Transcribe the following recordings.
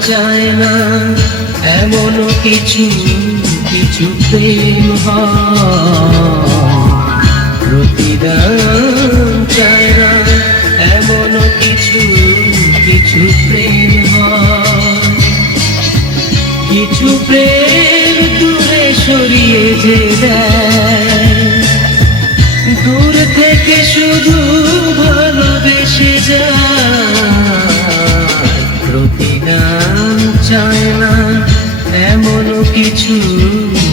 চায় না এমন কিছু কিছু প্রেম প্রতিদান চায় না এমন কিছু কিছু প্রেম কিছু প্রেম দূরে সরিয়ে যে দূর থেকে শুধু ভালোবেসে যায়। চায় না এমন কিছু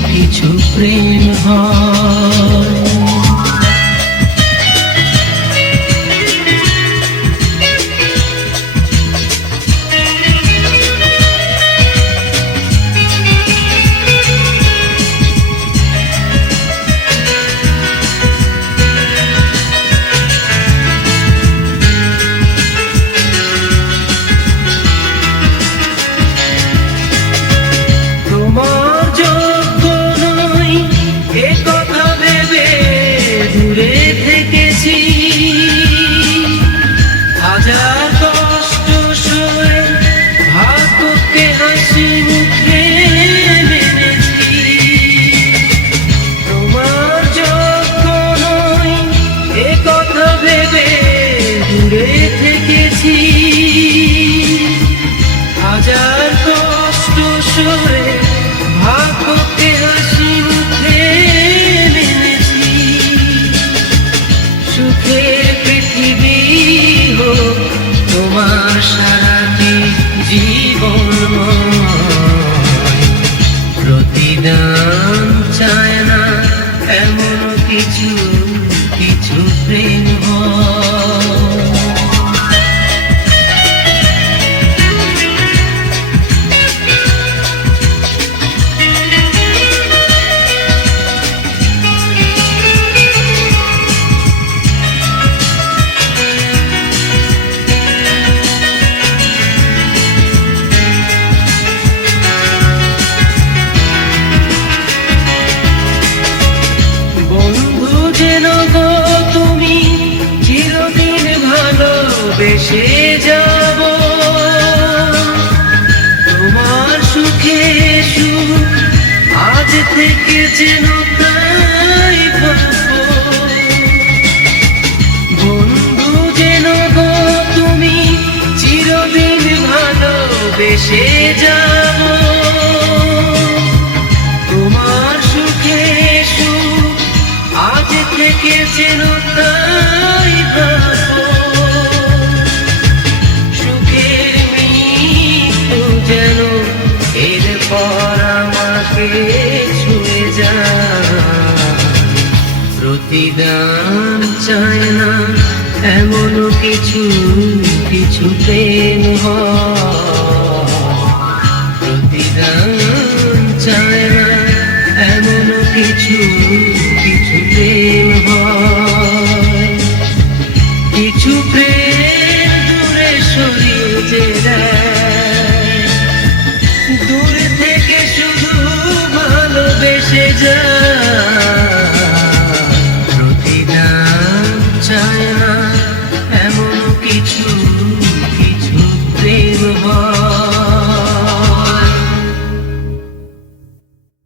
কিছু প্রেম হয়। সরে ভাগ্যকে হাসি পৃথিবী তোমার সারাটি জীবন ভালোবেসে যাব। তোমার সুখে সুখ আজ থেকে যেন তাই বন্ধু যেন গো, তুমি চিরদিন ভালোবেসে যাব ছুঁয়ে যা প্রতিদান চায় না, এমন কিছু কিছু প্রেম প্রতিদান চায় না, এমন কিছু কিছু প্রেম কিছু প্রেম দূরে সরিয়ে যে yeah.